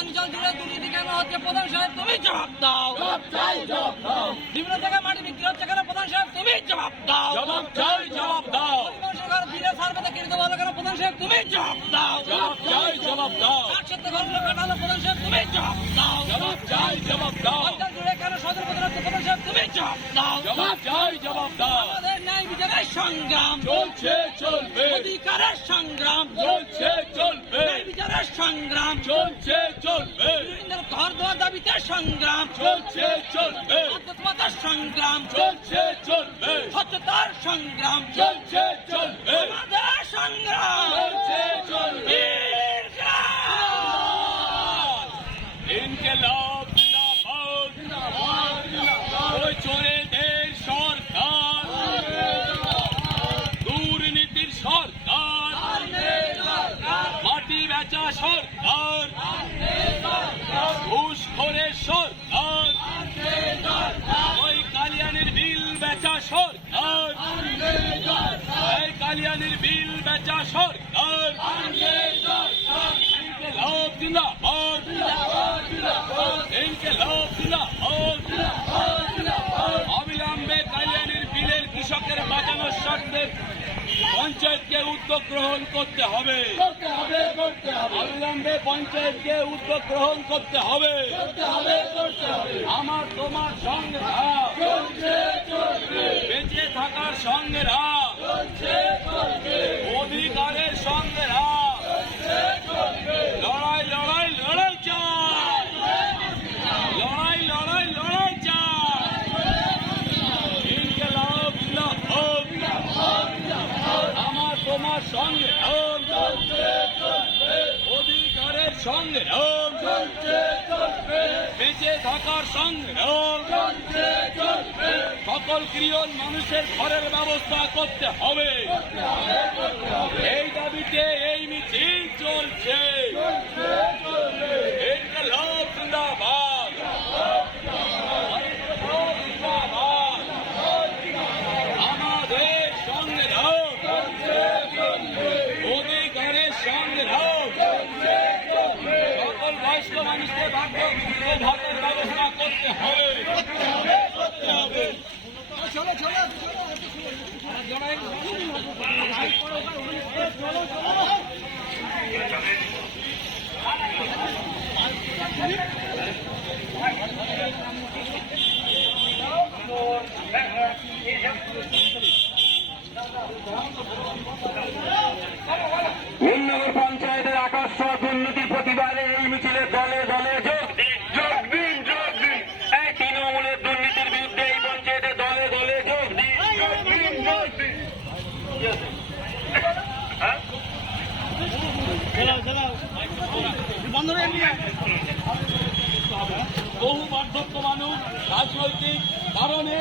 অঞ্চল জুড়ে দুর্নীতি কেন হচ্ছে প্রধান সাহেব তুমি জবাব দাও। বিভিন্ন জায়গায় মাটি বিক্রি হচ্ছে কেন প্রধান সাহেব তুমি জবাব দাও। বিলের সার্ভেতে কিনতে বলো কেন প্রধান সাহেব তুমি জবাব দাও। একসাথে ঘরগুলো কাটালো প্রধান সাহেব তুমি জবাব দাও। অঞ্চল জুড়ে কেন সদর প্রধান হচ্ছে প্রধান সাহেব তুমি জবাব দাও। আমাদের ন্যায় বিচারের সংগ্রাম চলছে চলবে, অধিকারের সংগ্রাম চলছে চলবে, ন্যায় বিচারের সংগ্রাম চলছে চলবে, বিভিন্ন ঘর দেওয়ার দাবিতে সংগ্রাম চলছে চলবে, আত্মত্যাগের সংগ্রাম চলছে চলবে, স্বচ্ছতার সংগ্রাম চলছে চলবে, আমাদের সংগ্রাম চলছে চলবে। ইনকিলাব জিন্দাবাদ, ওই চোরেদের সরকার, দুর্নীতির সরকার, মাটি বেচা সরকার, ঘুষখোরের সরকার, ওই কালিয়ানির বিল বেচা সরকার, এই কালিয়ানির বিল বেচা সরকার, ইনকিলাব জিন্দাবাদ, ইনকিলাব জিন্দাবাদ। অবিলম্বে কালিয়ানির বিলের কৃষকের বাঁচানোর স্বার্থে পঞ্চায়েতকে উদ্যোগ গ্রহণ করতে হবে। অবিলম্বে পঞ্চায়েতকে উদ্যোগ গ্রহণ করতে হবে। আমার তোমার সংগ্রাম বেঁচে থাকার সংগ্রাম, অধিকারের সংগ্রাম, লড়াই লড়াই লড়াই চাই, লড়াই লড়াই লড়াই চাই। ইনকিলাব জিন্দাবাদ, আমার তোমার সংগ্রাম, অধিকারের সংগ্রাম, বেঁচে থাকার সংগ্রাম, সকল গৃহণ মানুষের ঘরের ব্যবস্থা করতে হবে। এই দাবিতে এই মিছিল চলছে। ইনকিলাব জিন্দাবাদ, আমাদের সংগ্রাম, অধিকারের সংগ্রাম, সকল বয়স্ক মানুষকে ভাতের ব্যবস্থা করতে হবে। উন্নগর পঞ্চায়েতের আকস্মিক দুর্নীতির প্রতিবাদে এই মিছিলে দলে দলে যোগ দিন, যোগ দিন, যোগ দিন। এই তৃণমূলের দুর্নীতির বিরুদ্ধে এই পঞ্চায়েতে দলে দলে যোগ দিন, যোগ দিন, যোগ দিন। বহু বার্ধক্য মানুষ রাজনৈতিক কারণে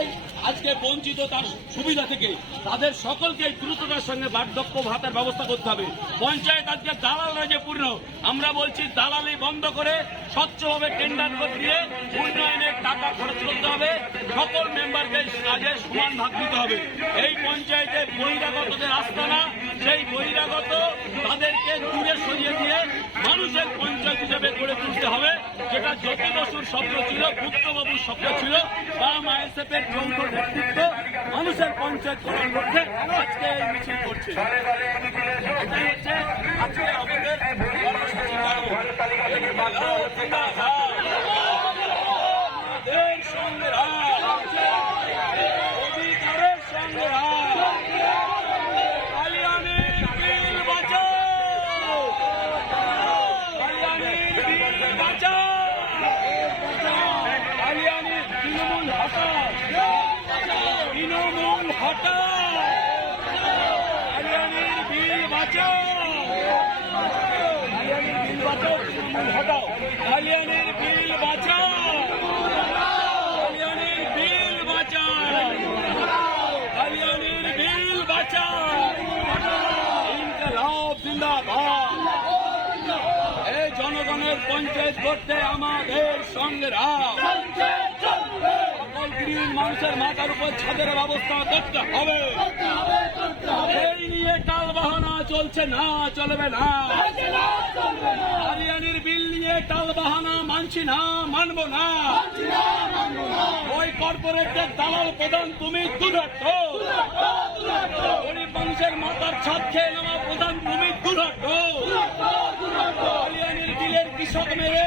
আজকে বঞ্চিত তার সুবিধা থেকে, তাদের সকলকে দ্রুততার সঙ্গে বার্ধক্য ভাতার ব্যবস্থা করতে হবে। পঞ্চায়েত আজকে দালাল রাজে পূর্ণ। আমরা বলছি দালালি বন্ধ করে স্বচ্ছভাবে টেন্ডার দিয়ে উন্নয়নের টাকা খরচ করতে হবে। সকল মেম্বারকে কাজের সমান ভাগ দিতে হবে। এই পঞ্চায়েতের বহিরাগতদের আস্তানা, সেই বহিরাগত তাদেরকে দূরে সরিয়ে দিয়ে মানুষের পঞ্চায়েত হিসেবে গড়ে তুলতে হবে, যেটা জ্যোতি বসুর স্বপ্ন ছিল, গুপ্তবাবুর স্বপ্ন ছিল, বা আইএসএফ এর যৌথ নেতৃত্ব মানুষের পঞ্চায়েত গঠন করতে আজকে এই মিছিল করছে। এটাই হচ্ছে আজকে আমাদের কর্মসূচি। সংগ্রাম, অধিকারের সংগ্রাম, কালিয়ানির বিল বাঁচাও, কালিয়ানির বিল বাঁচাও, কালিয়ানির তৃণমূল হটাও, তৃণমূল হটাও, কালিয়ানির বিল বাঁচাও, কালিয়ানির বিল বাঁচাও, তৃণমূল হটাও, কালিয়ানির বিল বাঁচাও, কালিয়ানির বিল বাঁচাও, কালিয়ানির বিল বাঁচাও। ইনকিলাব জিন্দাবাদ। এই জনগণের পঞ্চায়েত করতে আমাদের সংগ্রাম, সকল গৃহীন মানুষের মাথার উপর ছাদের ব্যবস্থা করতে হবে। এই নিয়ে টাল বাহানা চলছে না, চলবে না। আরিয়ানির বিল নিয়ে টাল বাহানা মানছি না, মানবো না। ওই কর্পোরেটদের দালাল প্রধান তুমি দুর্ঘট, গরিব মানুষের মাথার ছাদ খেয়ে নেওয়া প্রধান তুমি দুর্ঘট। আরিয়ানির বিলের কৃষক মেরে